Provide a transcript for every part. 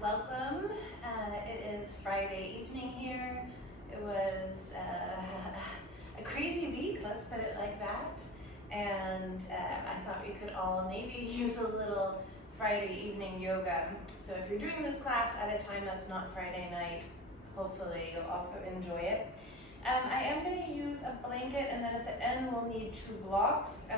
welcome. It is Friday evening here. It was a crazy week, let's put it like that. And I thought we could all maybe use a little Friday evening yoga. So if you're doing this class at a time that's not Friday night, hopefully you'll also enjoy it. I am going to use a blanket, and then at the end we'll need 2 blocks.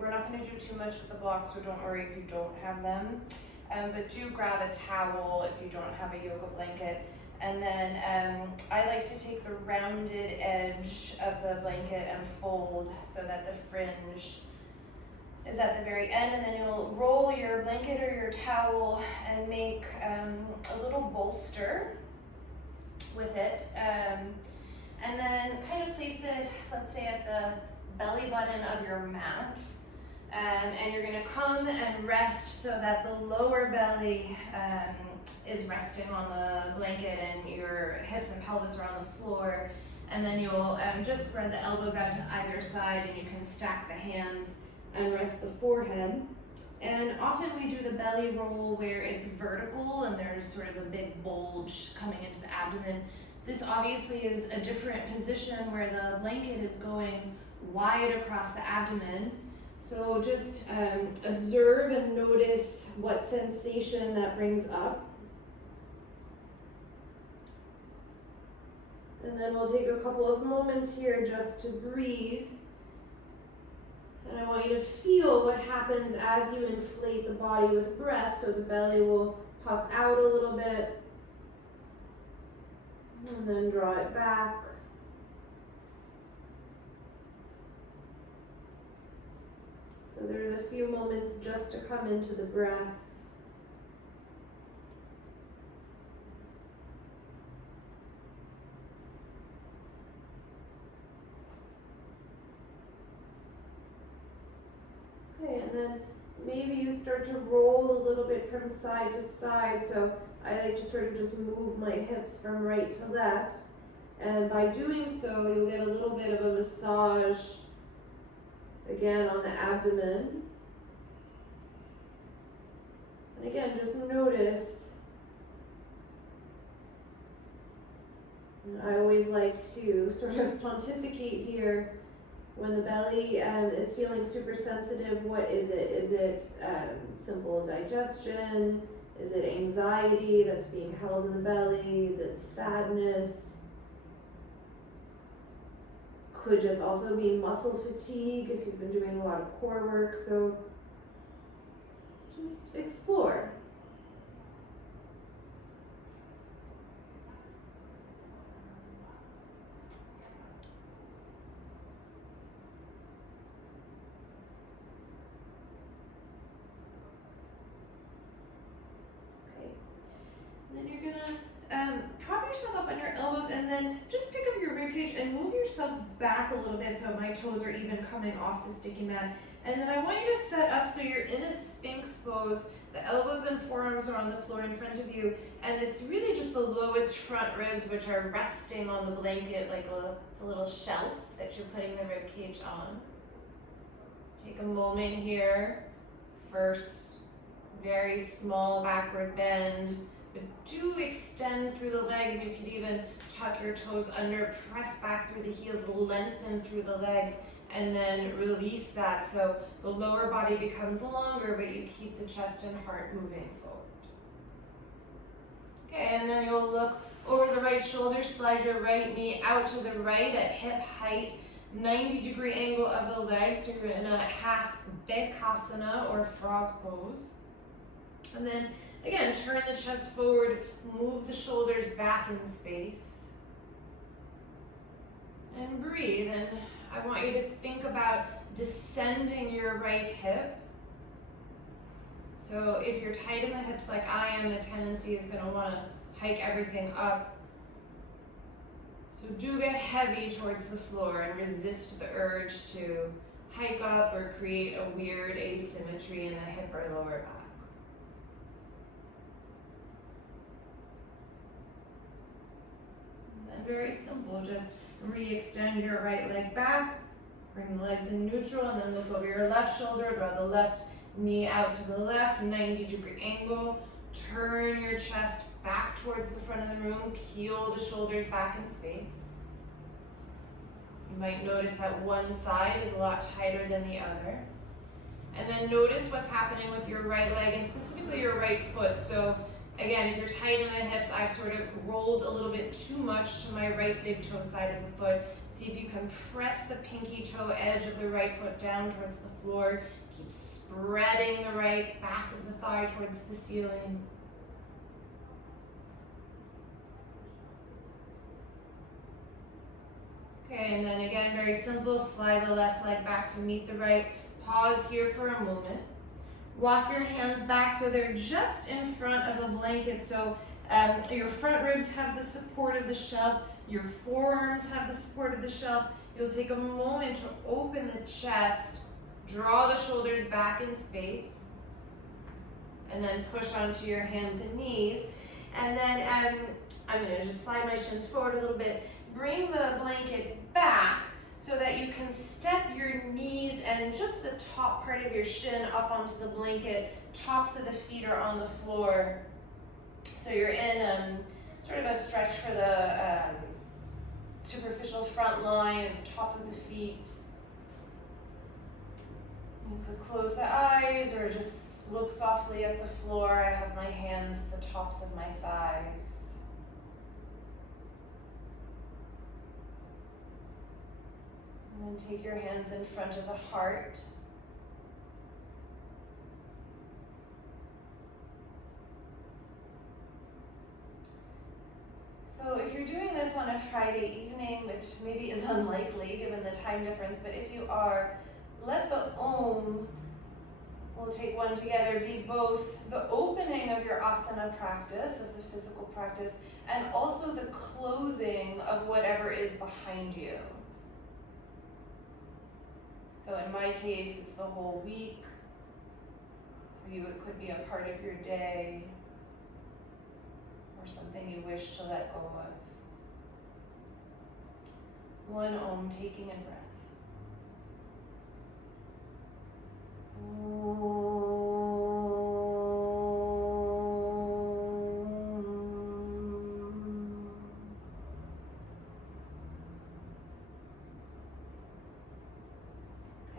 We're not going to do too much with the blocks, so don't worry if you don't have them. But do grab a towel if you don't have a yoga blanket. And then I like to take the rounded edge of the blanket and fold so that the fringe is at the very end, and then you'll roll your blanket or your towel and make a little bolster with it. And then kind of place it, let's say, at the belly button of your mat. And you're gonna come and rest so that the lower belly is resting on the blanket and your hips and pelvis are on the floor. And then you'll just spread the elbows out to either side, and you can stack the hands and rest the forehead. And often we do the belly roll where it's vertical and there's sort of a big bulge coming into the abdomen. This obviously is a different position where the blanket is going wide across the abdomen. So just observe and notice what sensation that brings up. And then we'll take a couple of moments here just to breathe. And I want you to feel what happens as you inflate the body with breath. So the belly will puff out a little bit. And then draw it back. So there's a few moments just to come into the breath. Okay, and then maybe you start to roll a little bit from side to side. So I like to sort of just move my hips from right to left. And by doing so, you'll get a little bit of a massage, again, on the abdomen. And again, just notice. And I always like to sort of pontificate here. When the belly is feeling super sensitive, what is it? Is it simple digestion? Is it anxiety that's being held in the belly? Is it sadness? Could just also be muscle fatigue if you've been doing a lot of core work. So just explore. Then you're gonna prop yourself up on your elbows, and then just pick up your ribcage and move yourself back a little bit so my toes are even coming off the sticky mat. And then I want you to set up so you're in a sphinx pose. The elbows and forearms are on the floor in front of you, and it's really just the lowest front ribs which are resting on the blanket like it's a little shelf that you're putting the ribcage on. Take a moment here. First, very small backward bend. But do extend through the legs. You could even tuck your toes under, press back through the heels, lengthen through the legs, and then release that. So the lower body becomes longer, but you keep the chest and heart moving forward. Okay, and then you'll look over the right shoulder, slide your right knee out to the right at hip height, 90-degree angle of the legs, so you're in a half Bekasana or frog pose. And then again, turn the chest forward, move the shoulders back in space. And breathe. And I want you to think about descending your right hip. So if you're tight in the hips like I am, the tendency is going to want to hike everything up. So do get heavy towards the floor and resist the urge to hike up or create a weird asymmetry in the hip or lower back. Very simple, just re-extend your right leg back, bring the legs in neutral, and then look over your left shoulder, draw the left knee out to the left, 90-degree angle, Turn your chest back towards the front of the room. Peel the shoulders back in space. You might notice that one side is a lot tighter than the other. And then notice what's happening with your right leg and specifically your right foot. So again, if you're tight in the hips, I've sort of rolled a little bit too much to my right big toe side of the foot. See if you can press the pinky toe edge of the right foot down towards the floor. Keep spreading the right back of the thigh towards the ceiling. Okay, and then again, very simple, slide the left leg back to meet the right. Pause here for a moment. Walk your hands back so they're just in front of the blanket. So your front ribs have the support of the shelf. Your forearms have the support of the shelf. You'll take a moment to open the chest, draw the shoulders back in space, and then push onto your hands and knees. And then I'm gonna just slide my shins forward a little bit. Bring the blanket back so that you can step your knees and just the top part of your shin up onto the blanket. Tops of the feet are on the floor. So you're in sort of a stretch for the superficial front line, top of the feet. You could close the eyes or just look softly at the floor. I have my hands at the tops of my thighs. And then take your hands in front of the heart. So if you're doing this on a Friday evening, which maybe is unlikely given the time difference, but if you are, let the Om, we'll take one together, be both the opening of your asana practice, of the physical practice, and also the closing of whatever is behind you. So in my case, it's the whole week. For you, it could be a part of your day or something you wish to let go of. One Om, taking a breath.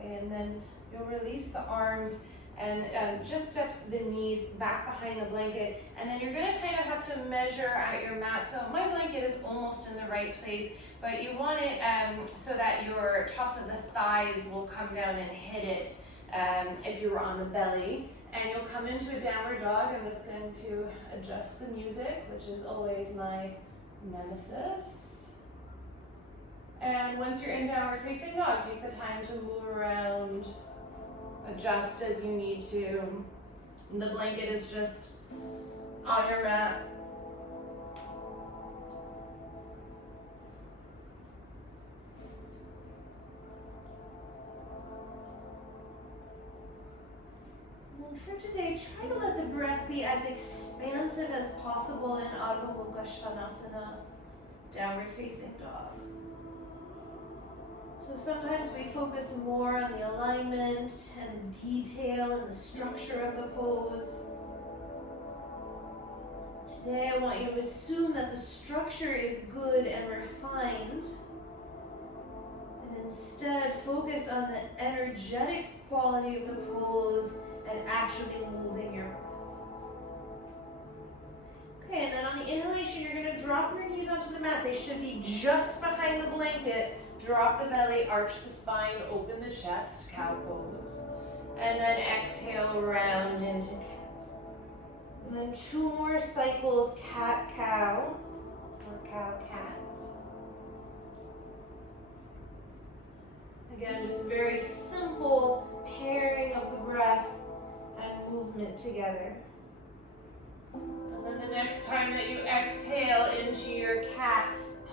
And then you'll release the arms and just steps the knees back behind the blanket. And then you're gonna kind of have to measure out your mat. So my blanket is almost in the right place, but you want it so that your tops of the thighs will come down and hit it if you were on the belly. And you'll come into a downward dog. I'm just going to adjust the music, which is always my nemesis. And once you're in downward facing dog, take the time to move around, adjust as you need to. And the blanket is just on your mat. And for today, try to let the breath be as expansive as possible in Ardha Mukha Svanasana, downward facing dog. So sometimes we focus more on the alignment and the detail and the structure of the pose. Today I want you to assume that the structure is good and refined, and instead focus on the energetic quality of the pose and actually moving your breath. Okay, and then on the inhalation, you're going to drop your knees onto the mat. They should be just behind the blanket. Drop the belly, arch the spine, open the chest, cow pose. And then exhale, round into cat. And then 2 more cycles, cat, cow, or cow, cat. Again, just very simple pairing of the breath and movement together. And then the next time that you exhale into your cat,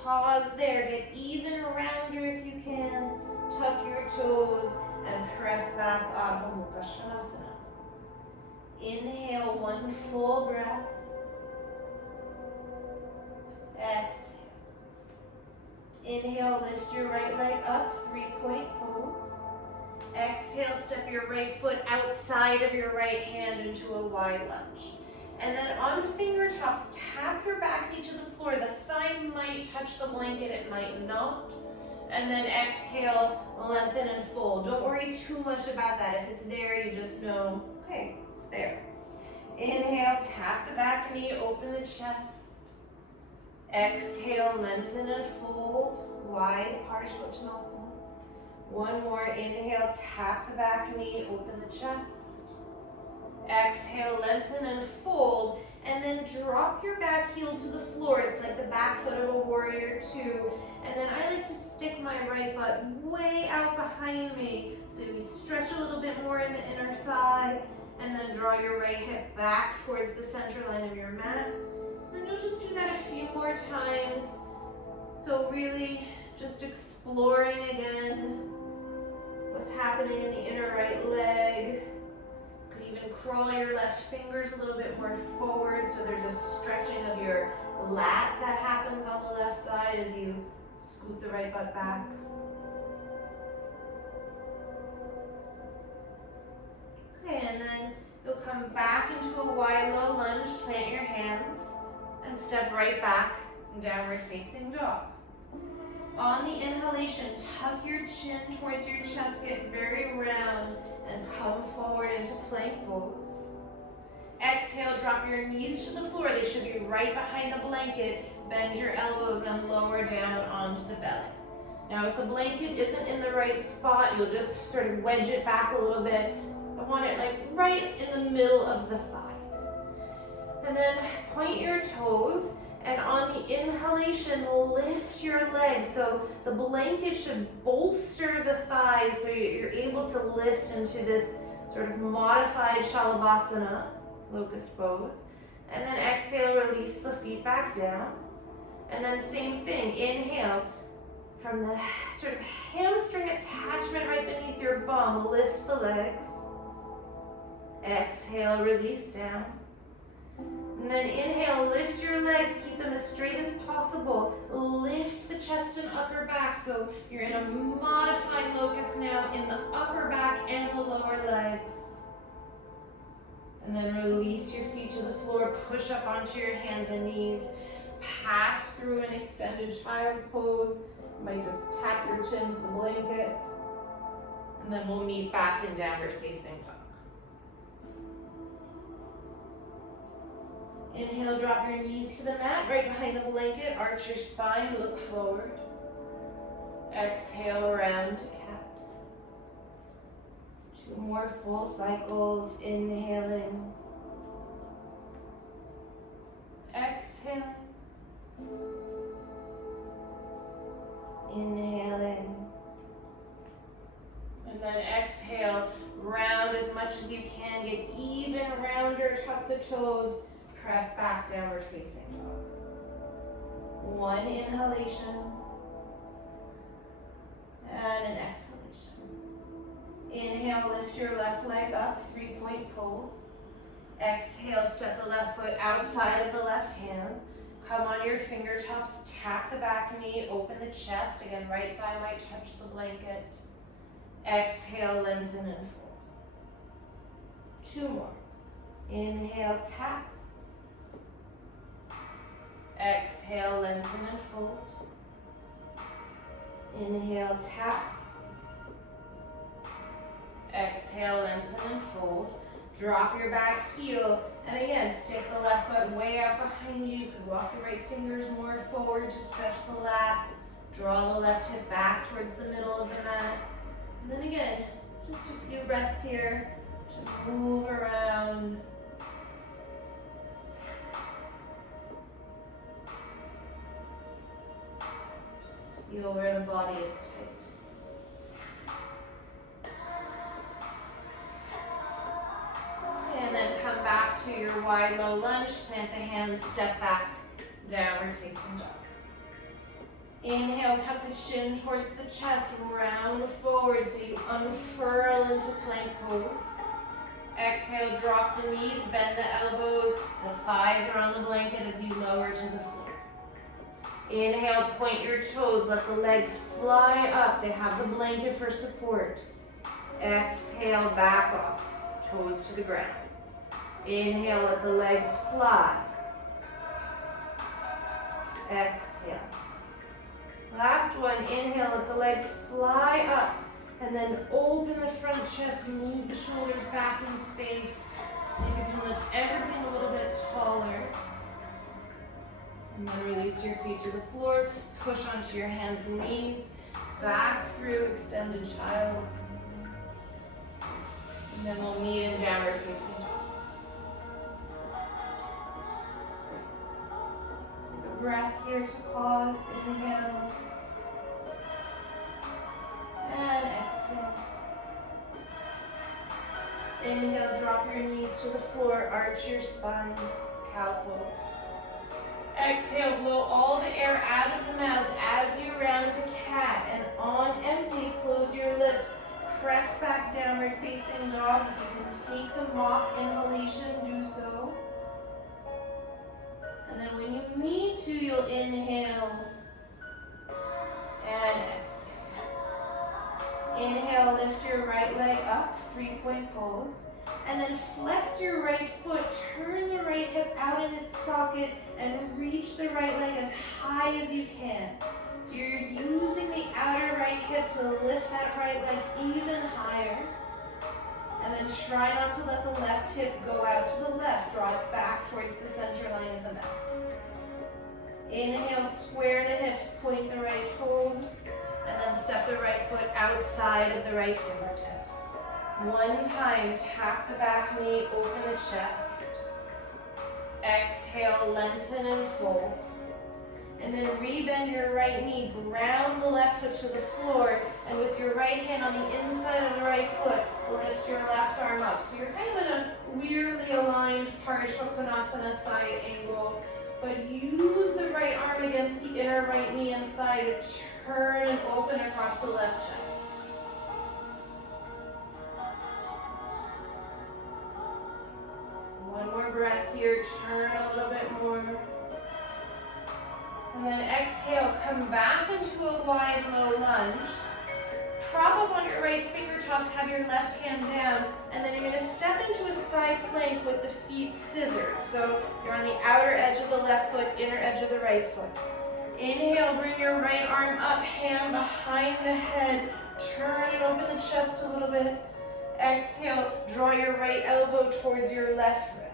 pause there, get even rounder if you can, tuck your toes and press back Ardha Mukha Svanasana. Inhale, 1 full breath. Exhale. Inhale, lift your right leg up, 3-point pose. Exhale, step your right foot outside of your right hand into a wide lunge. And then on fingertips, tap your back knee to the floor. The thigh might touch the blanket, it might not. And then exhale, lengthen and fold. Don't worry too much about that. If it's there, you just know, okay, it's there. Inhale, tap the back knee, open the chest. Exhale, lengthen and fold. Wide Parshvottanasana. One more, inhale, tap the back knee, open the chest. Exhale, lengthen and fold. And then drop your back heel to the floor. It's like the back foot of a warrior two. And then I like to stick my right butt way out behind me. So you stretch a little bit more in the inner thigh. And then draw your right hip back towards the center line of your mat. And then you'll just do that a few more times. So really just exploring again what's happening in the inner right leg. Even crawl your left fingers a little bit more forward so there's a stretching of your lat that happens on the left side as you scoot the right butt back. Okay, and then you'll come back into a wide low lunge, plant your hands, and step right back in downward facing dog. On the inhalation, tuck your chin towards your chest, get very round, and come forward into plank pose. Exhale, drop your knees to the floor. They should be right behind the blanket. Bend your elbows and lower down onto the belly. Now, if the blanket isn't in the right spot, you'll just sort of wedge it back a little bit. I want it like right in the middle of the thigh. And then point your toes. And on the inhalation, lift your legs. So the blanket should bolster the thighs so you're able to lift into this sort of modified Shalabhasana, locust pose. And then exhale, release the feet back down. And then same thing, inhale. From the sort of hamstring attachment right beneath your bum, lift the legs. Exhale, release down. And then inhale, lift your legs, keep them as straight as possible. Lift the chest and upper back. So you're in a modified locust now in the upper back and the lower legs. And then release your feet to the floor, push up onto your hands and knees. Pass through an extended child's pose. You might just tap your chin to the blanket. And then we'll meet back in downward facing dog. Inhale, drop your knees to the mat, right behind the blanket. Arch your spine, look forward. Exhale, round to cat. 2 more full cycles, inhaling. Exhaling. Inhaling. And then exhale, round as much as you can. Get even rounder, tuck the toes. Press back, downward facing dog. 1 inhalation and an exhalation. Inhale, lift your left leg up, 3-point pose. Exhale, step the left foot outside of the left hand. Come on your fingertips, tap the back knee, open the chest. Again, right thigh might touch the blanket. Exhale, lengthen and fold. 2 more. Inhale, tap. Exhale, lengthen and fold. Inhale, tap. Exhale, lengthen and fold. Drop your back heel. And again, stick the left butt way out behind you. You could walk the right fingers more forward to stretch the lat. Draw the left hip back towards the middle of the mat. And then again, just a few breaths here to move around. Feel where the body is tight. And then come back to your wide low lunge, plant the hands, step back, downward facing dog. Inhale, tuck the chin towards the chest, round forward so you unfurl into plank pose. Exhale, drop the knees, bend the elbows, the thighs are on the blanket as you lower to the floor. Inhale, point your toes, let the legs fly up. They have the blanket for support. Exhale, back off, toes to the ground. Inhale, let the legs fly. Exhale. Last one, inhale, let the legs fly up. And then open the front chest, move the shoulders back in space. See if you can lift everything a little bit taller. And then release your feet to the floor. Push onto your hands and knees. Back through extended child's. And then we'll meet in downward facing dog. Take a breath here to pause. Inhale. And exhale. Inhale, drop your knees to the floor, arch your spine, cow pose. Exhale, blow all the air out of the mouth as you round to cat. And on empty, close your lips. Press back downward facing dog. If you can take a mock inhalation, do so. And then when you need to, you'll inhale and exhale. Inhale, lift your right leg up, 3-point pose. And then flex your right foot, turn the right hip out in its socket, and reach the right leg as high as you can. So you're using the outer right hip to lift that right leg even higher. And then try not to let the left hip go out to the left. Draw it back towards the center line of the mat. Inhale, square the hips, point the right toes. And then step the right foot outside of the right fingertips. One time, tap the back knee, open the chest. Exhale, lengthen and fold. And then rebend your right knee, ground the left foot to the floor, and with your right hand on the inside of the right foot, lift your left arm up. So you're kind of in a weirdly aligned Parishvottanasana side angle, but use the right arm against the inner right knee and thigh to turn and open across the left chest. One more breath here, turn a little bit more. And then exhale, come back into a wide low lunge. Prop up on your right fingertips, have your left hand down, and then you're going to step into a side plank with the feet scissored. So you're on the outer edge of the left foot, inner edge of the right foot. Inhale, bring your right arm up, hand behind the head, turn and open the chest a little bit. Exhale, draw your right elbow towards your left wrist.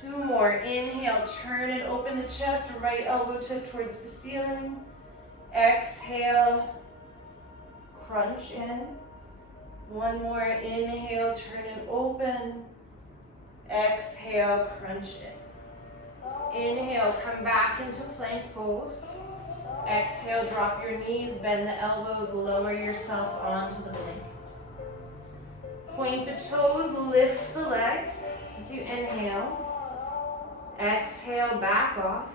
2 more. Inhale, turn and open the chest, right elbow tip towards the ceiling. Exhale, crunch in. 1 more. Inhale, turn and open. Exhale, crunch in. Inhale, come back into plank pose. Exhale, drop your knees, bend the elbows, lower yourself onto the blanket. Point the toes, lift the legs as you inhale. Exhale, back off.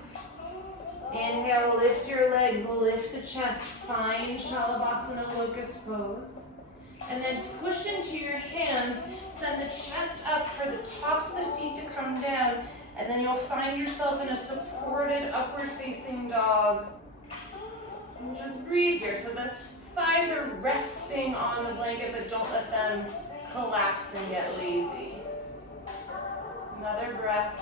Inhale, lift your legs, lift the chest, find Shalabhasana locust pose. And then push into your hands, send the chest up for the tops of the feet to come down, and then you'll find yourself in a supported upward facing dog. And just breathe here. So the thighs are resting on the blanket, but don't let them collapse and get lazy. Another breath.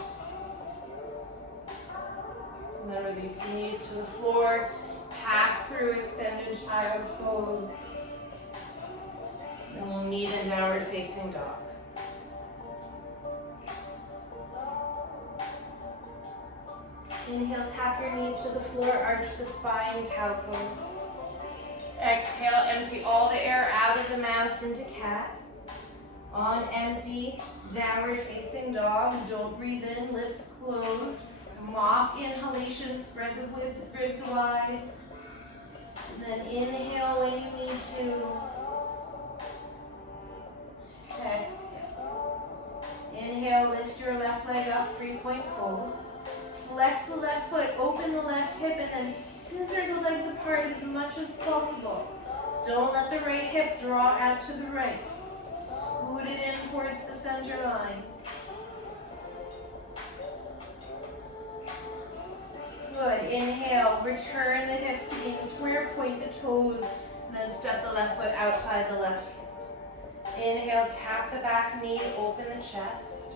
And then release the knees to the floor. Pass through extended child's pose. And we'll meet in downward facing dog. Inhale, tap your knees to the floor, arch the spine, cow pose. Exhale, empty all the air out of the mouth into cat. On empty, downward facing dog. Don't breathe in, lips closed. Mock inhalation, spread the ribs wide. And then inhale when you need to. Exhale. Inhale, lift your left leg up, 3-point pose. Flex the left foot, open the left hip, and then scissor the legs apart as much as possible. Don't let the right hip draw out to the right. Scoot it in towards the center line. Good. Inhale, return the hips to being square, point the toes, and then step the left foot outside the left hip. Inhale, tap the back knee, open the chest.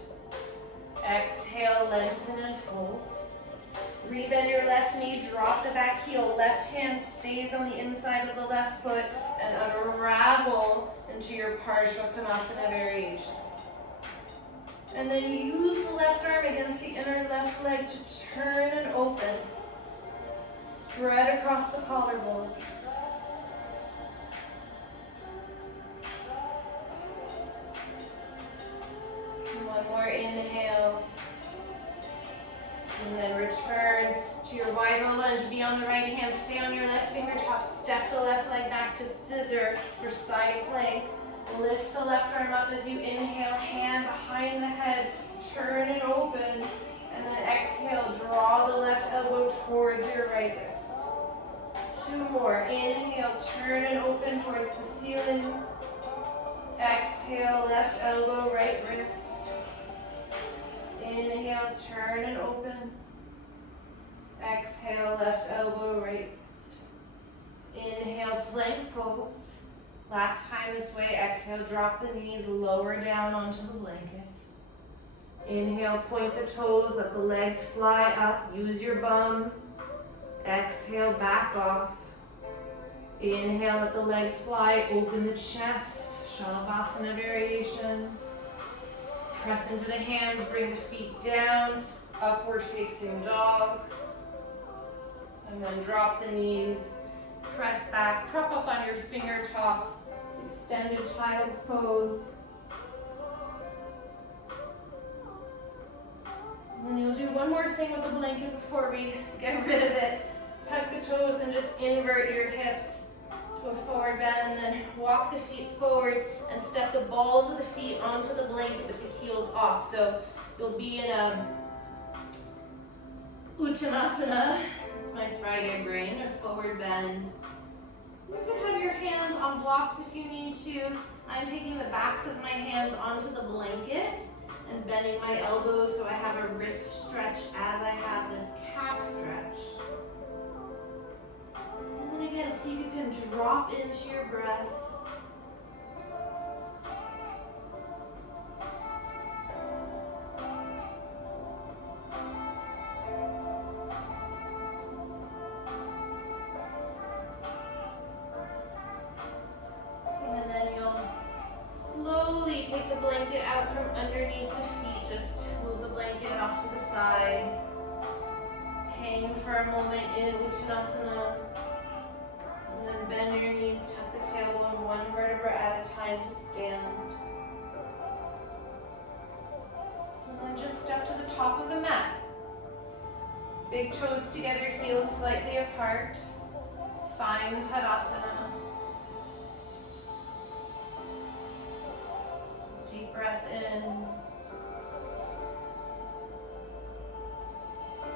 Exhale, lengthen and fold. Rebend your left knee, drop the back heel. Left hand stays on the inside of the left foot and unravel into your Parsvakonasana variation. And then use the left arm against the inner left leg to turn and open. Spread across the collarbones. One more inhale. And then return to your wide low lunge. Be on the right hand, stay on your left fingertips. Step the left leg back to scissor for side plank. Lift the left arm up as you inhale, hand behind the head, turn and open. And then exhale, draw the left elbow towards your right wrist. 2 more. Inhale, turn and open towards the ceiling. Exhale, left elbow, right wrist. Inhale, turn and open. Exhale, left elbow, right wrist. Inhale, plank pose. Last time this way, exhale, drop the knees, lower down onto the blanket. Inhale, point the toes, let the legs fly up, use your bum. Exhale, back off. Inhale, let the legs fly, open the chest, Shalabhasana variation. Press into the hands, bring the feet down, upward facing dog. And then drop the knees, press back, prop up on your fingertips, extended child's pose. And you'll do one more thing with the blanket before we get rid of it. Tuck the toes and just invert your hips to a forward bend, and then walk the feet forward and step the balls of the feet onto the blanket with the heels off. So you'll be in a Uttanasana, it's my Friday brain, or forward bend. You can have your hands on blocks if you need to. I'm taking the backs of my hands onto the blanket and bending my elbows so I have a wrist stretch as I have this calf stretch. And then again, see if you can drop into your breath. And then you'll slowly take the blanket out from underneath the feet. Just move the blanket off to the side. Hang for a moment in Uttanasana. And then bend your knees, tuck the tailbone one vertebra at a time to stand. And then just step to the top of the mat. Big toes together, heels slightly apart. Find Tadasana. Deep breath in.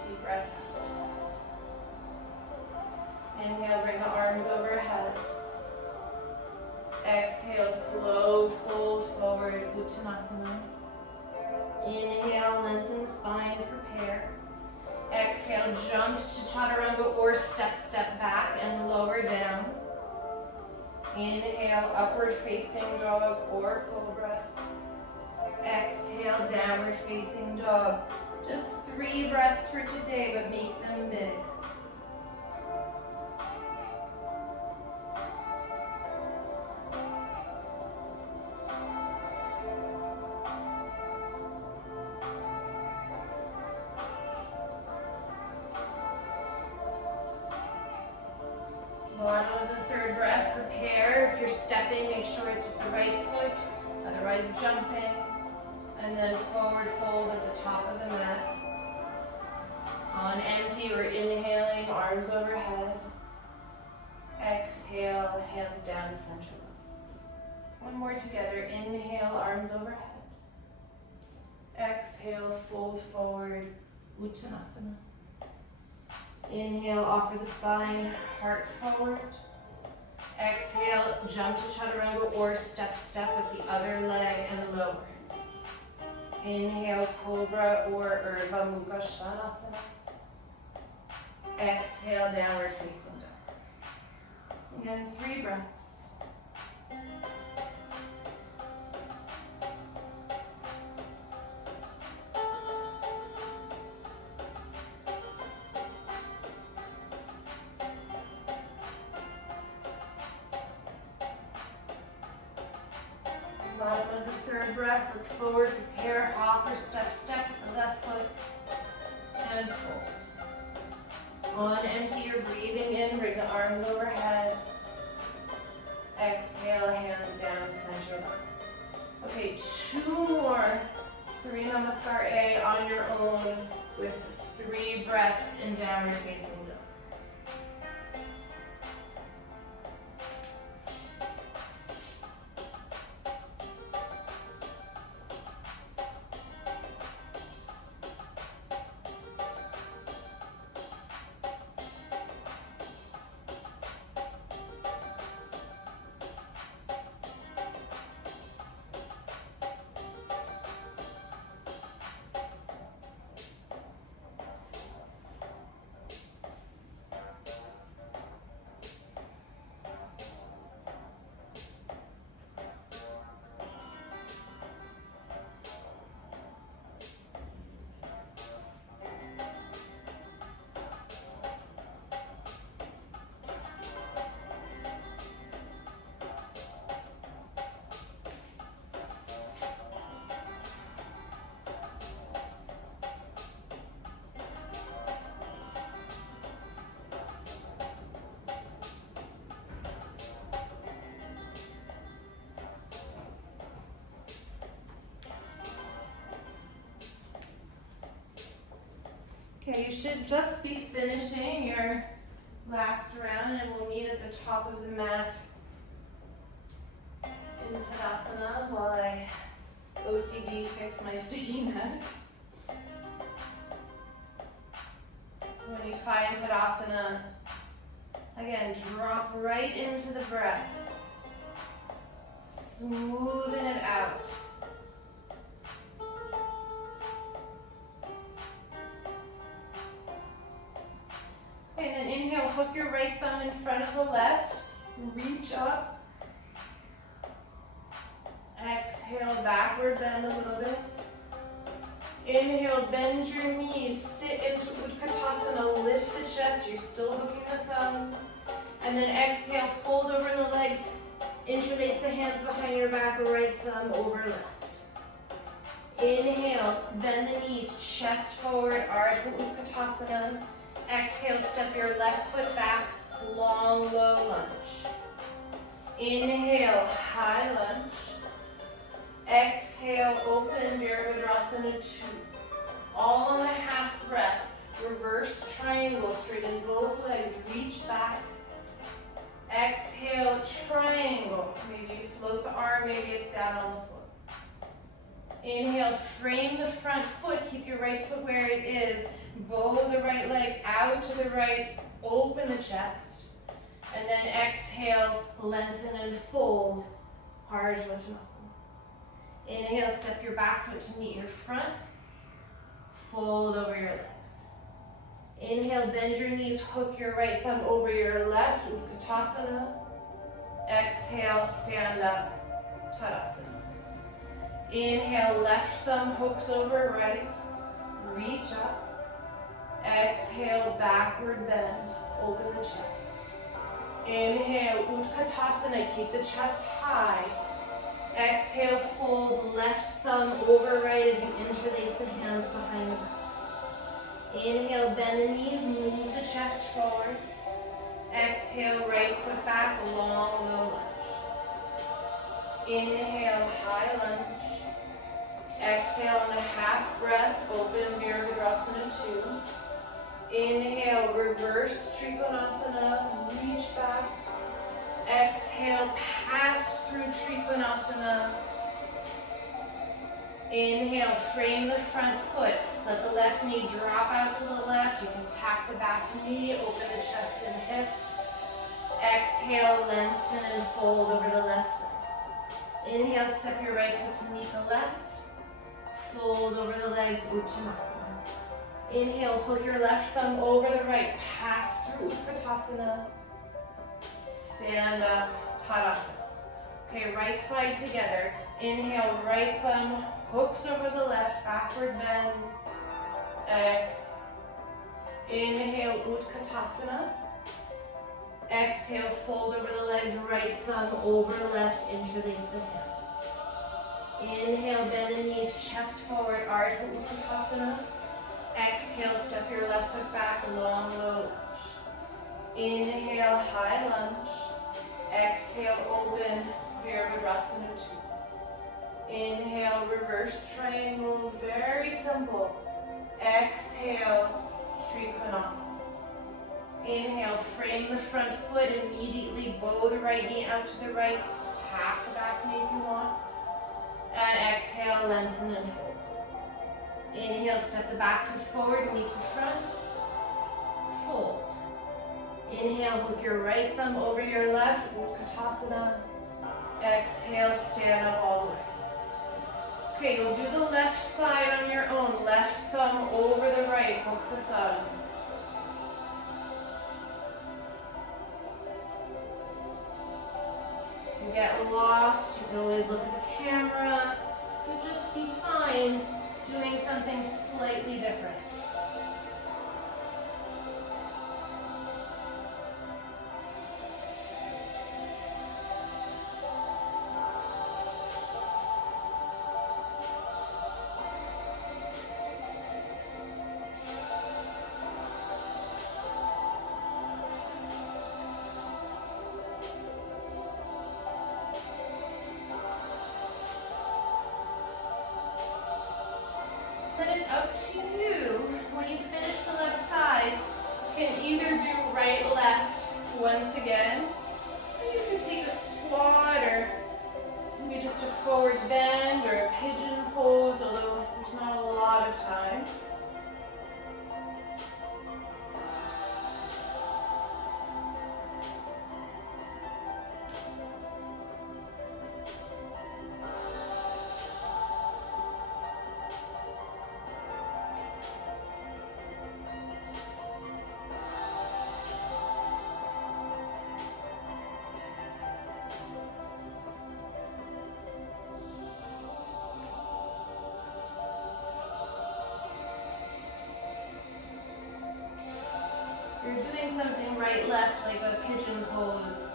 Deep breath out. Inhale, bring the arms overhead. Exhale, slow fold forward, Uttanasana. Inhale, lengthen the spine, prepare. Exhale, jump to Chaturanga or step back and lower down. Inhale, upward facing dog or cobra. Exhale, downward facing dog. Just 3 breaths for today, but make them big. On with the 3rd breath, prepare. If you're stepping, make sure it's with the right foot, otherwise jumping. And then forward fold at the top of the mat. On empty, we're inhaling, arms overhead. Exhale, hands down to center. One more together. Inhale, arms overhead. Exhale, fold forward, Uttanasana. Inhale, offer the spine, heart forward. Exhale, jump to Chaturanga or step with the other leg and lower. Inhale, Cobra or Urdhva Mukha Svanasana. Exhale, downward facing dog. Again, 3 breaths. Bottom of the third breath, look forward, prepare, hop or step with the left foot, and fold. On empty, you're breathing in, bring the arms overhead. Exhale, hands down, center line. Okay, 2 more Surya Namaskar A on your own with 3 breaths in downward facing dog. Okay, you should just be finishing your last round and we'll meet at the top of the mat in Tadasana while I OCD fix my sticky mat. When you find Tadasana, again, drop right into the breath, smoothing it out. Okay, then inhale, hook your right thumb in front of the left, reach up. Exhale, backward bend a little bit. Inhale, bend your knees, sit into Utkatasana, lift the chest, you're still hooking the thumbs. And then exhale, fold over the legs, interlace the hands behind your back, right thumb over left. Inhale, bend the knees, chest forward, Ardha Utkatasana. Exhale, step your left foot back, long, low lunge. Inhale, high lunge. Exhale, open Virabhadrasana 2. All on a half breath. Reverse triangle, straighten both legs, reach back. Exhale, triangle. Maybe you float the arm, maybe it's down on the foot. Inhale, frame the front foot, keep your right foot where it is. Bow the right leg out to the right, open the chest. And then exhale, lengthen and fold, Ardha Uttanasana. Inhale, step your back foot to meet your front. Fold over your legs. Inhale, bend your knees, hook your right thumb over your left, Utkatasana. Exhale, stand up, Tadasana. Inhale, left thumb hooks over right, reach up. Exhale, backward bend, open the chest. Inhale, Utkatasana, keep the chest high. Exhale, fold left thumb over right as you interlace the hands behind the back. Inhale, bend the knees, move the chest forward. Exhale, right foot back, long, low lunge. Inhale, high lunge. Exhale, on the half breath, open Virabhadrasana 2. Inhale, reverse Trikonasana, reach back. Exhale, pass through Trikonasana. Inhale, frame the front foot. Let the left knee drop out to the left. You can tap the back knee, open the chest and hips. Exhale, lengthen and fold over the left leg. Inhale, step your right foot to meet the left. Fold over the legs, Uttanasana. Inhale, hook your left thumb over the right, pass through Utkatasana. Stand up, Tadasana. Okay, right side together. Inhale, right thumb hooks over the left, backward bend. Exhale. Inhale, Utkatasana. Exhale, fold over the legs, right thumb over left, interlace the hands. Inhale, bend the knees, chest forward, Ardha Uttanasana. Exhale, step your left foot back, long, low lunge. Inhale, high lunge. Exhale, open, Virabhadrasana 2. Inhale, reverse triangle, very simple. Exhale, Trikonasana. Inhale, frame the front foot, immediately bow the right knee out to the right, tap the back knee if you want. And exhale, lengthen and fold. Inhale, step the back foot forward, meet the front, fold. Inhale, hook your right thumb over your left, Utkatasana. Exhale, stand up all the way. Okay, you'll do the left side on your own. Left thumb over the right, hook the thumbs. If you get lost, you can always look at the camera. You'll just be fine doing something slightly different. Then it's up to you. When you finish the left side, you can either do right, left once again, or you can take a squat or maybe just a forward bend or a pigeon pose, although there's not a lot of time. You're doing something right, left, like a pigeon pose.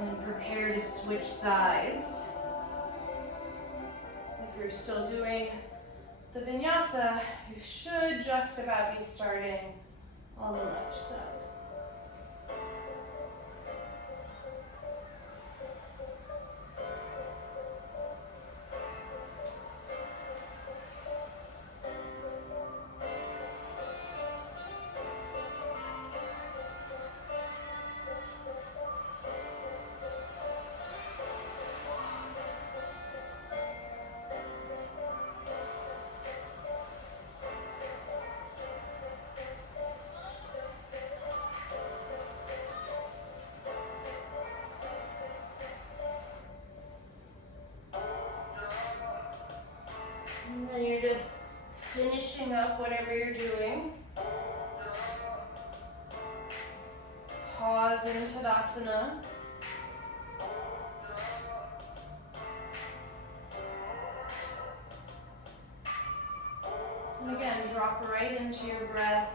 You can prepare to switch sides. If you're still doing the vinyasa, you should just about be starting on the left side. And then you're just finishing up whatever you're doing. Pause in Tadasana. And again, drop right into your breath.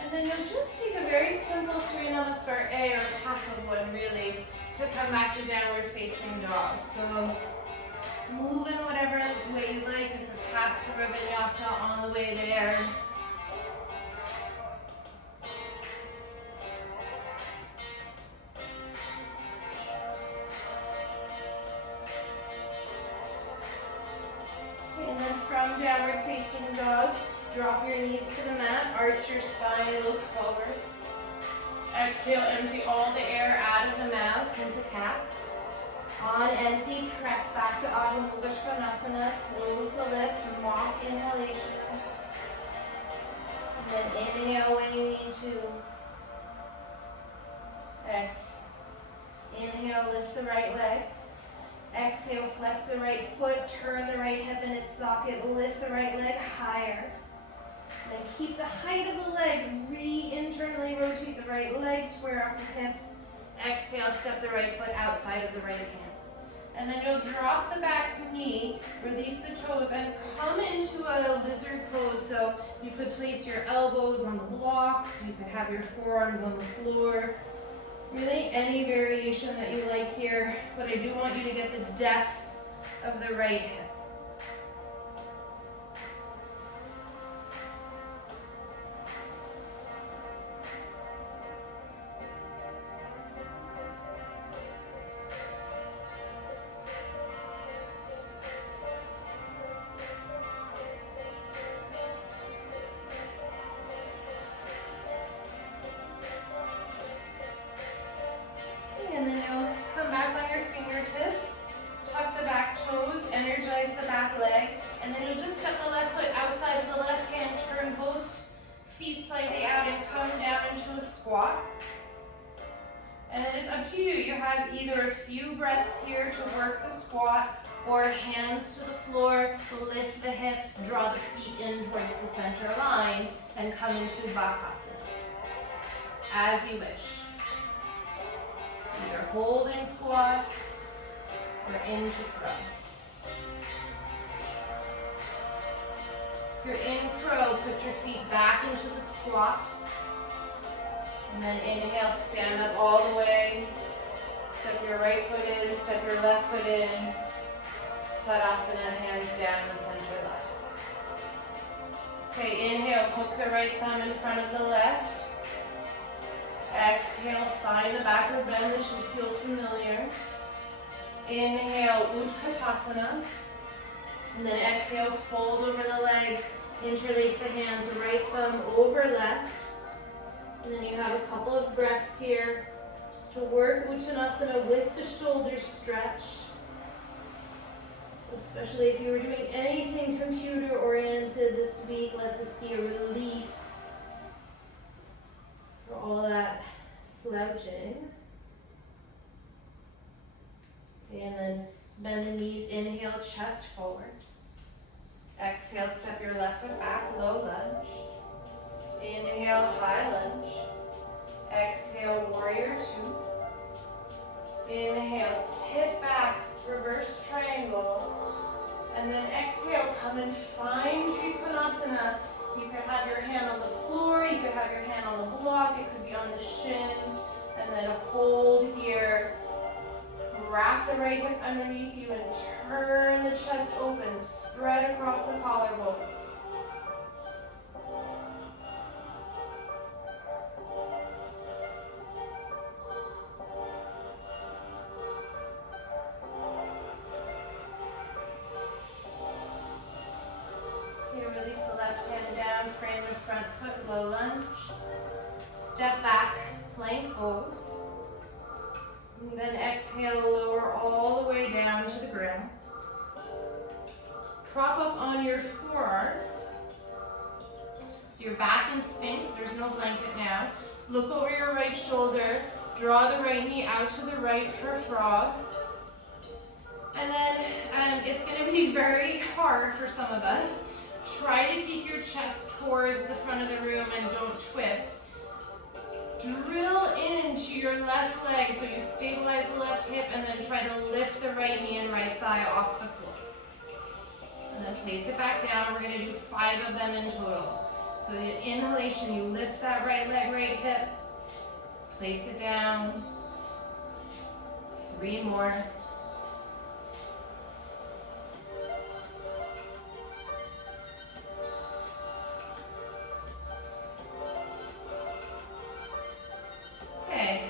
And then you'll just take a very simple Surya Namaskar A, or half of one really, to come back to downward facing dog. So move in whatever way you like. You can pass through a vinyasa on the way there. And then from downward facing dog, drop your knees to the mat, arch your spine, look forward. Exhale, empty all the air out of the mouth into cat. On empty, press back to Adho Mukha Svanasana, close the lips, mock inhalation. And then inhale when you need to. Inhale, lift the right leg. Exhale, flex the right foot, turn the right hip in its socket, lift the right leg higher. Then keep the height of the leg, internally rotate the right leg, square off the hips. Exhale, step the right foot outside of the right hand. And then you'll drop the back knee, release the toes, and come into a lizard pose. So you could place your elbows on the blocks, you could have your forearms on the floor. Really any variation that you like here, but I do want you to get the depth of the right hip. And then you'll come back on your fingertips, tuck the back toes, energize the back leg, and then you'll just step the left foot outside of the left hand, turn both feet slightly out and come down into a squat. And then it's up to you. You have either a few breaths here to work the squat or hands to the floor, lift the hips, draw the feet in towards the center line, and come into Bakasana. As you wish. Either holding squat or into crow. If you're in crow, put your feet back into the squat. And then inhale, stand up all the way. Step your right foot in, step your left foot in. Tadasana, hands down the center line. Okay, inhale, hook the right thumb in front of the left. Exhale, find the backward bend. This should feel familiar. Inhale, Utkatasana. And then exhale, fold over the legs, interlace the hands, right thumb over left. And then you have a couple of breaths here just to work Uttanasana with the shoulders stretch. So especially if you were doing anything computer oriented this week, let this be a release for all that slouching. Okay, and then bend the knees, inhale, chest forward. Exhale, step your left foot back, low lunge. Inhale, high lunge. Exhale, warrior two. Inhale, tip back, reverse triangle. And then exhale, come and find Trikonasana. You could have your hand on the floor, you could have your hand on the block, it could be on the shin. And then hold here. Wrap the right hip underneath you and turn the chest open, spread across the collarbones. Here, release the left hand down, frame the front foot, low lunge. Step back, plank pose. And then exhale, lower all the way down to the ground. Prop up on your forearms. So you're back in Sphinx, there's no blanket now. Look over your right shoulder, draw the right knee out to the right for frog. And then it's gonna be very hard for some of us. Try to keep your chest towards the front of the room and don't twist. Drill into your left leg so you stabilize the left hip and then try to lift the right knee and right thigh off the floor. And then place it back down. We're going to do 5 of them in total. So the inhalation, you lift that right leg, right hip. Place it down. 3 more.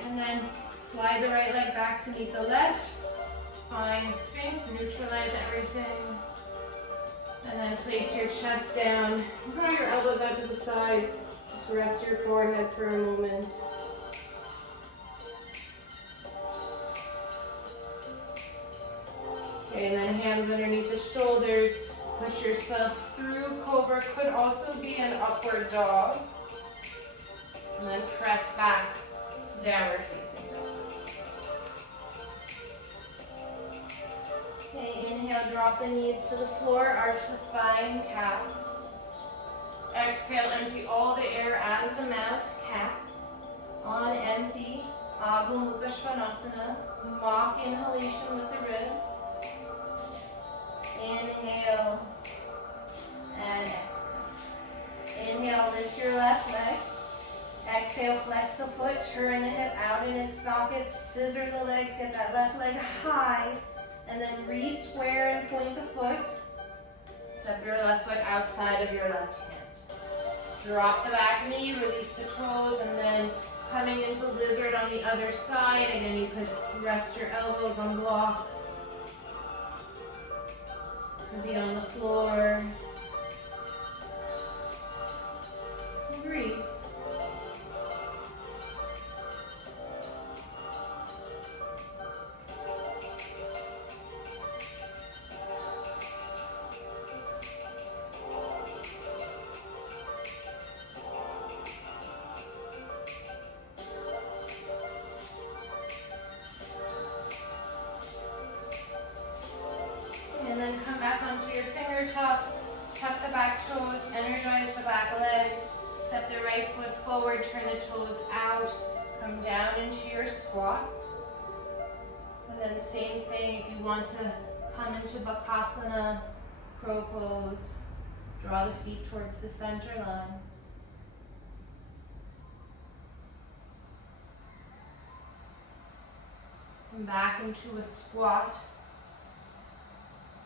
And then slide the right leg back to meet the left. Find Sphinx, neutralize everything. And then place your chest down. Draw your elbows out to the side. Just rest your forehead for a moment. Okay, and then hands underneath the shoulders. Push yourself through. Cobra could also be an upward dog. And then press back. Downward facing dog. Okay, inhale, drop the knees to the floor, arch the spine, cat. Exhale, empty all the air out of the mouth, cat. On empty, Adho Mukha Svanasana, mock inhalation with the ribs. left leg. Exhale, flex the foot, turn the hip out in its socket, scissor the legs, get that left leg high, and then re-square and point the foot. Step your left foot outside of your left hand. Drop the back knee, release the toes, and then coming into lizard on the other side. Again, you could rest your elbows on blocks. Could be on the floor. Breathe. And then come back onto your fingertips, tuck the back toes, energize the back leg, step the right foot forward, turn the toes out, come down into your squat. And then same thing if you want to come into Bakasana, crow pose, draw the feet towards the center line. Come back into a squat.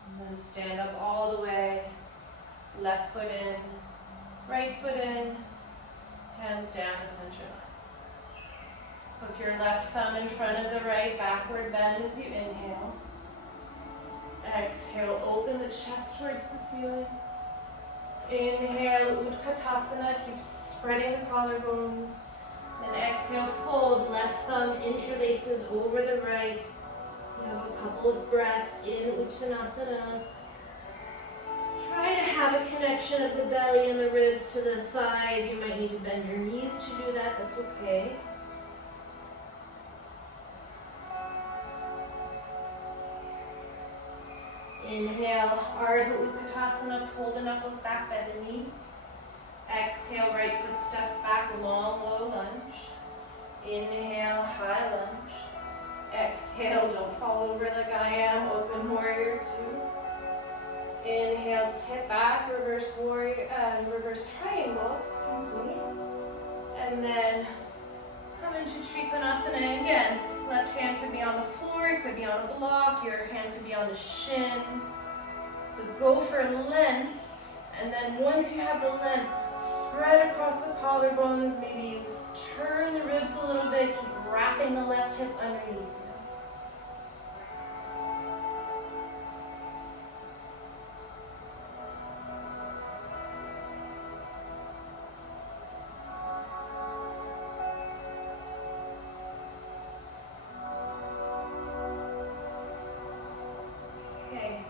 And then stand up all the way, left foot in, right foot in, hands down the center line. Hook your left thumb in front of the right, backward bend as you inhale. Exhale, open the chest towards the ceiling. Inhale, Utkatasana, keep spreading the collarbones. Then exhale, fold, left thumb interlaces over the right. You have a couple of breaths in Uttanasana. Try to have a connection of the belly and the ribs to the thighs. You might need to bend your knees to do that, that's okay. Inhale, Ardha Utkatasana, pull the knuckles back by the knees. Exhale, right foot steps back, long, low lunge. Inhale, high lunge. Exhale, don't fall over like I am, open warrior two. Inhale, tip back, reverse warrior, reverse triangle, excuse me. And then come into Trikonasana. And again, left hand could be on the floor, it could be on a block, your hand could be on the shin. But go for length, and then once you have the length, spread across the collarbones, maybe you turn the ribs a little bit, keep wrapping the left hip underneath you. Okay.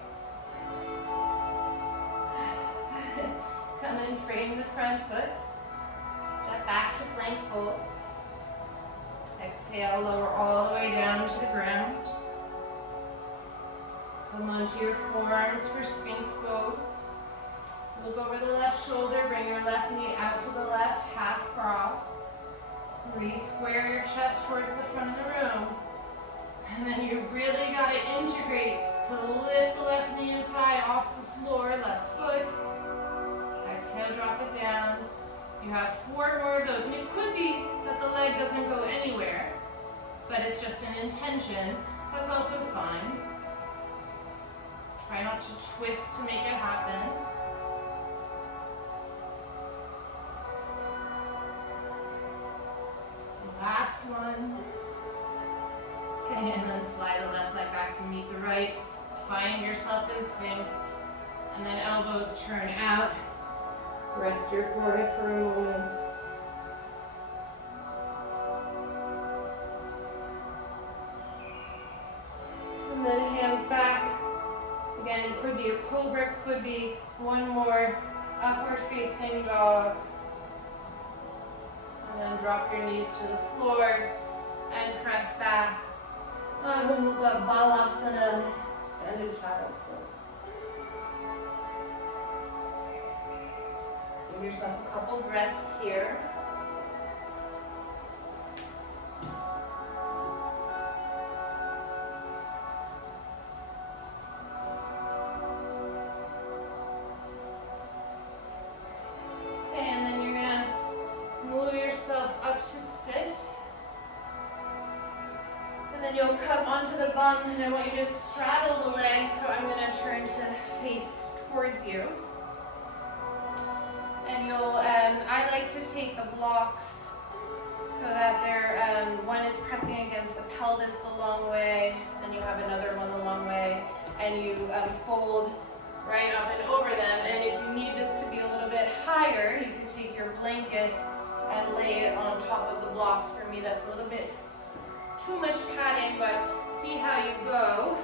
Come and frame the front foot. Step back to plank pose. Exhale, lower all the way down to the ground. Come onto your forearms for Sphinx pose. Look over the left shoulder, bring your left knee out to the left, half frog. Re-square your chest towards the front of the room. And then you really got to integrate to lift the left knee and thigh off the floor, left foot. Exhale, drop it down. You have 4 more of those. And it could be that the leg doesn't go anywhere, but it's just an intention. That's also fine. Try not to twist to make it happen. Last one. Okay, and then slide the left leg back to meet the right. Find yourself in Sphinx. And then elbows turn out. Rest your forehead for a moment. And then hands back. Again, could be a cobra, could be one more upward facing dog. And then drop your knees to the floor and press back. Adho Mukha Balasana, extended child's pose. Give yourself a couple breaths here. come onto the bum and I want you to straddle the legs, so I'm going to turn to face towards you. And you'll, I like to take the blocks so that they're, one is pressing against the pelvis the long way, and you have another one the long way, and you fold right up and over them. And if you need this to be a little bit higher, you can take your blanket and lay it on top of the blocks. For me, that's a little bit too much padding, but see how you go.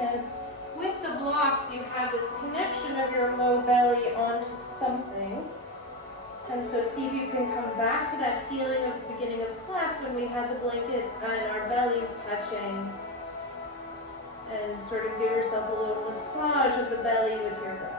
And with the blocks, you have this connection of your low belly onto something. And so see if you can come back to that feeling of the beginning of class when we had the blanket and our bellies touching. And sort of give yourself a little massage of the belly with your breath.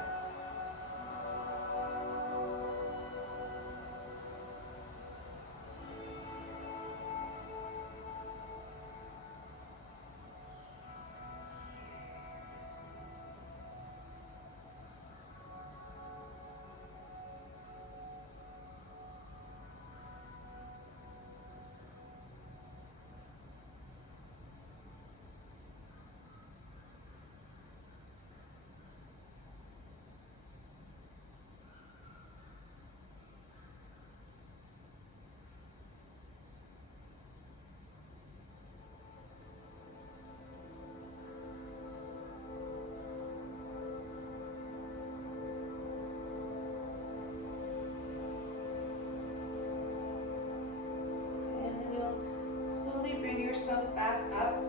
Yourself back up.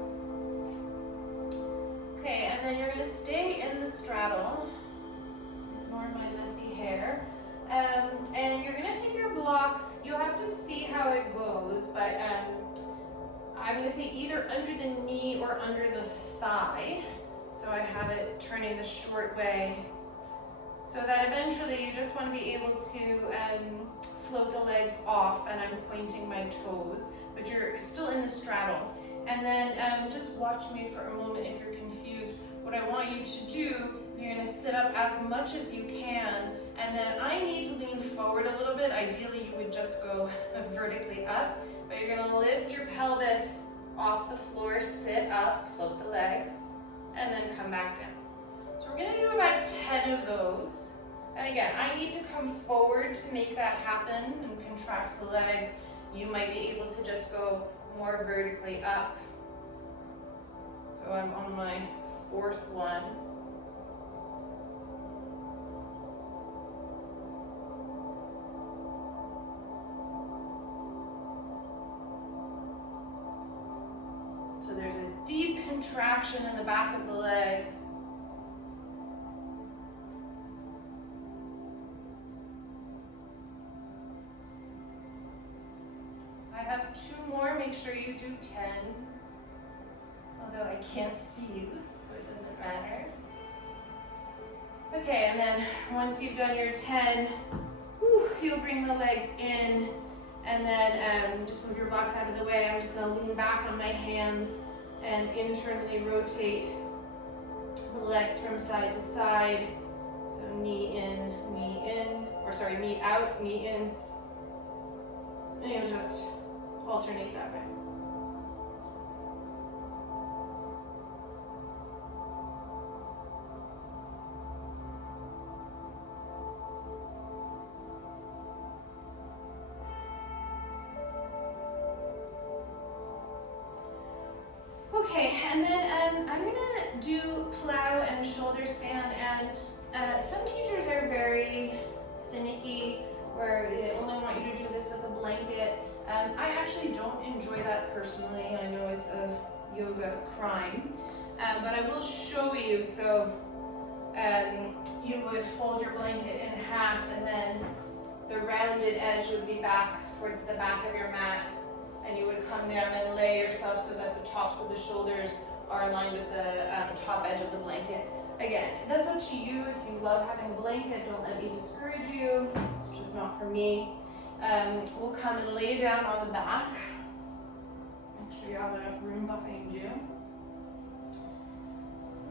Okay, and then you're going to stay in the straddle. Ignore my messy hair. And you're going to take your blocks. You'll have to see how it goes, but I'm going to say either under the knee or under the thigh. So I have it turning the short way, so that eventually you just want to be able to float the legs off, and I'm pointing my toes, but you're still in the straddle. And then just watch me for a moment if you're confused. What I want you to do is you're going to sit up as much as you can, and then I need to lean forward a little bit. Ideally, you would just go vertically up, but you're going to lift your pelvis off the floor, sit up, float the legs, and then come back down. So we're going to do about 10 of those. And again, I need to come forward to make that happen and contract the legs. You might be able to just go more vertically up. So I'm on my 4th one. So there's a deep contraction in the back of the leg. I have 2 more, make sure you do 10. Although I can't see you, so it doesn't matter. Okay, and then once you've done your 10, you'll bring the legs in, and then just move your blocks out of the way. I'm just gonna lean back on my hands and internally rotate the legs from side to side. So knee in, or sorry, knee out, knee in. And you'll just alternate that way. Okay, and then I'm gonna do plow and shoulder stand, and some teachers are very finicky, where they only want you to do this with a blanket. I actually don't enjoy that personally. I know it's a yoga crime, but I will show you. So you would fold your blanket in half, and then the rounded edge would be back towards the back of your mat, and you would come down and lay yourself so that the tops of the shoulders are aligned with the top edge of the blanket. Again, that's up to you. If you love having a blanket, don't let me discourage you. It's just not for me. We'll come and lay down on the back. Make sure you have enough room behind you.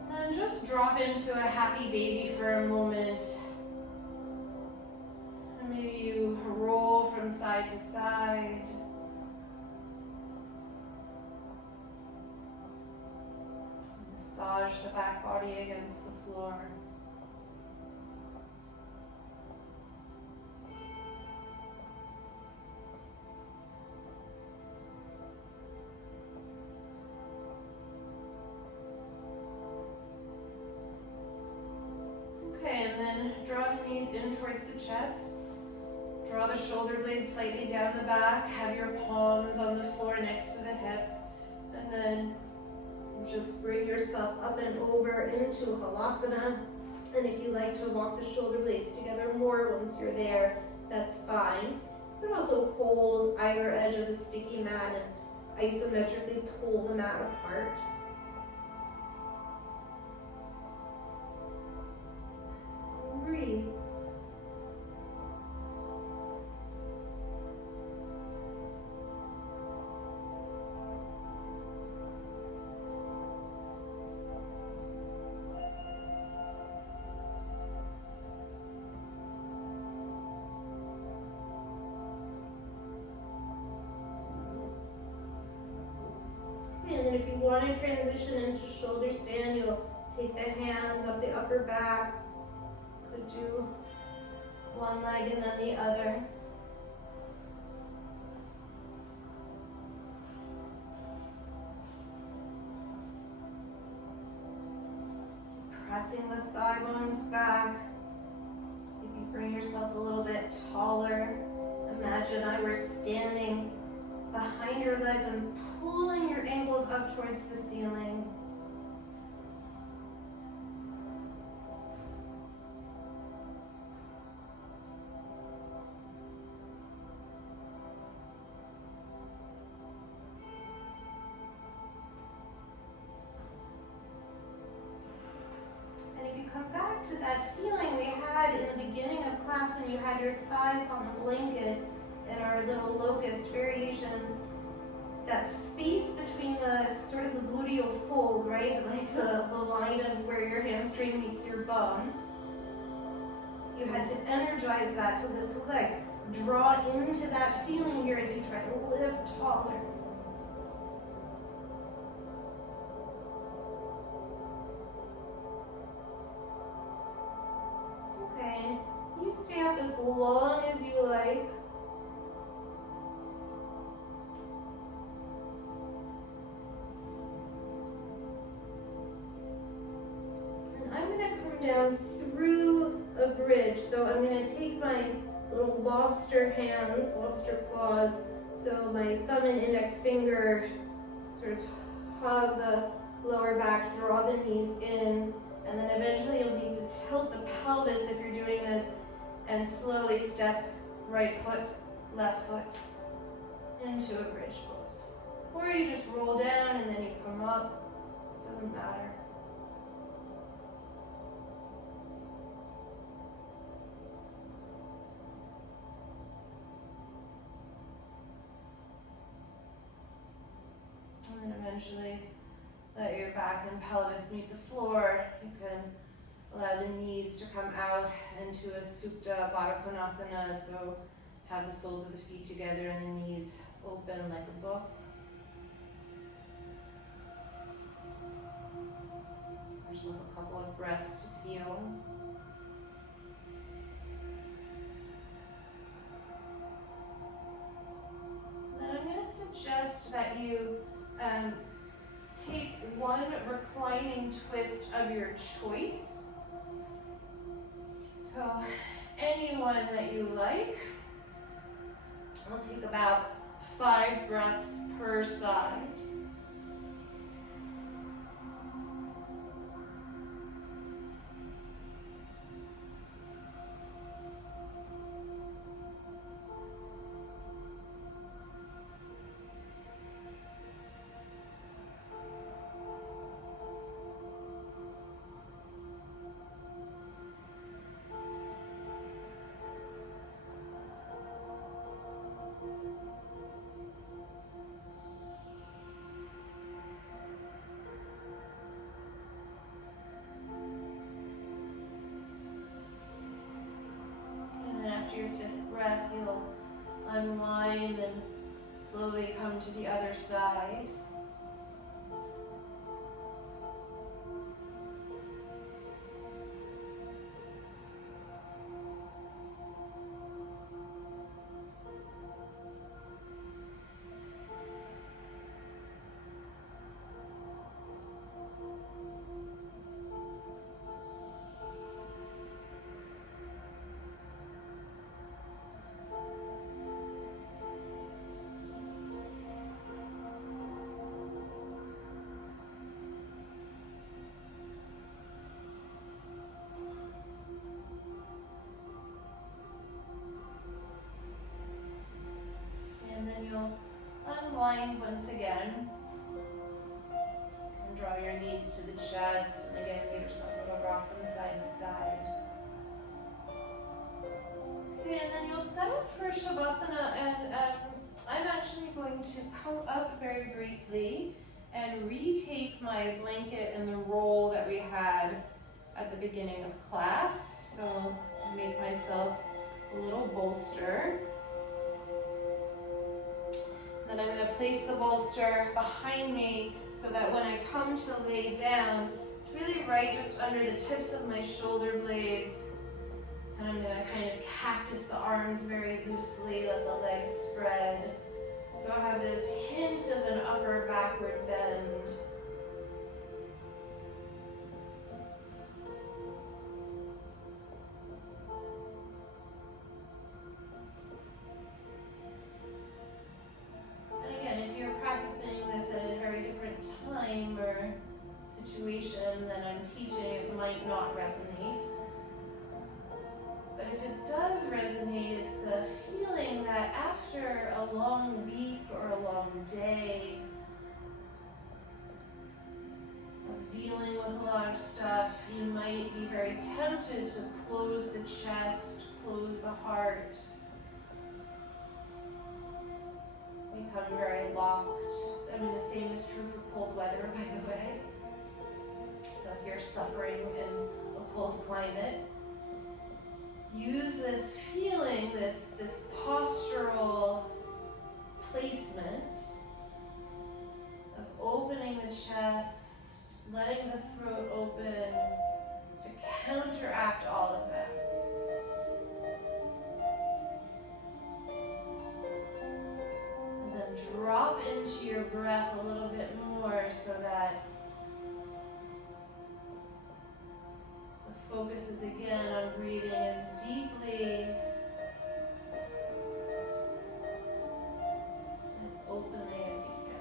And then just drop into a happy baby for a moment. roll from side to side. Massage the back body against the floor. Okay, and then draw the knees in towards the chest. Draw the shoulder blades slightly down the back. Have your palms on the floor next to the hips. And then just bring yourself up and over into Halasana. And if you like to walk the shoulder blades together more once you're there, that's fine. You can also hold either edge of the sticky mat and isometrically pull the mat apart. Breathe. And then if you want to transition into shoulder stand, you'll take the hands up the upper back. Could do one leg and then the other. Pressing the thigh bones back. Maybe bring yourself a little bit taller. Imagine I were standing behind your legs and pulling your ankles up towards the ceiling. And if you come back to that feeling we had in the beginning of class when you had your thighs on the blanket in our little locust variations, that space between the sort of the gluteal fold, right? Like the line of where your hamstring meets your bum. You had to energize that to lift the legs. Draw into that feeling here as you try to lift taller. Okay, you stay up as long as you like. I'm going to come down through a bridge. So I'm going to take my little lobster hands, lobster claws, so my thumb and index finger sort of hug the lower back, draw the knees in, and then eventually you'll need to tilt the pelvis if you're doing this, and slowly step right foot, left foot into a bridge pose. Or you just roll down and then you come up, doesn't matter. And then eventually let your back and pelvis meet the floor. You can allow the knees to come out into a Supta Baddha Konasana, so have the soles of the feet together and the knees open like a book. Give yourself a couple of breaths to feel. Then I'm going to suggest that you take one reclining twist of your choice. So anyone that you like. We'll take about 5 breaths per side. unwind and slowly come to the other side. And then you'll unwind once again. And draw your knees to the chest, and again give yourself a little rock from side to side. Okay, and then you'll set up for Shavasana, and I'm actually going to come up very briefly and retake my blanket and the roll that we had at the beginning of class. So make myself a little bolster. Then I'm going to place the bolster behind me so that when I come to lay down, it's really right just under the tips of my shoulder blades. And I'm going to kind of cactus the arms very loosely, let the legs spread. So I have this hint of an upper backward bend. Time or situation that I'm teaching, it might not resonate. But if it does resonate, it's the feeling that after a long week or a long day of dealing with a lot of stuff, you might be very tempted to close the chest, close the heart, become very locked. I mean, the same is true for cold weather, by the way. So if you're suffering in a cold climate, use this feeling, this postural placement of opening the chest, letting the throat open to counteract all of that. Drop into your breath a little bit more so that the focus is again on breathing as deeply, as openly as you can.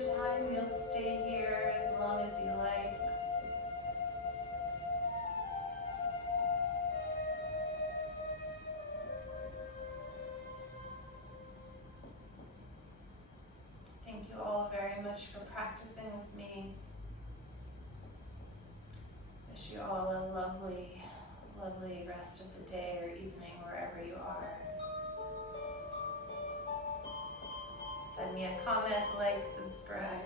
Time, you'll stay here as long as you like. Thank you all very much for practicing with me. Wish you all a lovely, lovely rest of the day or evening wherever you are. Send me a comment, like, subscribe.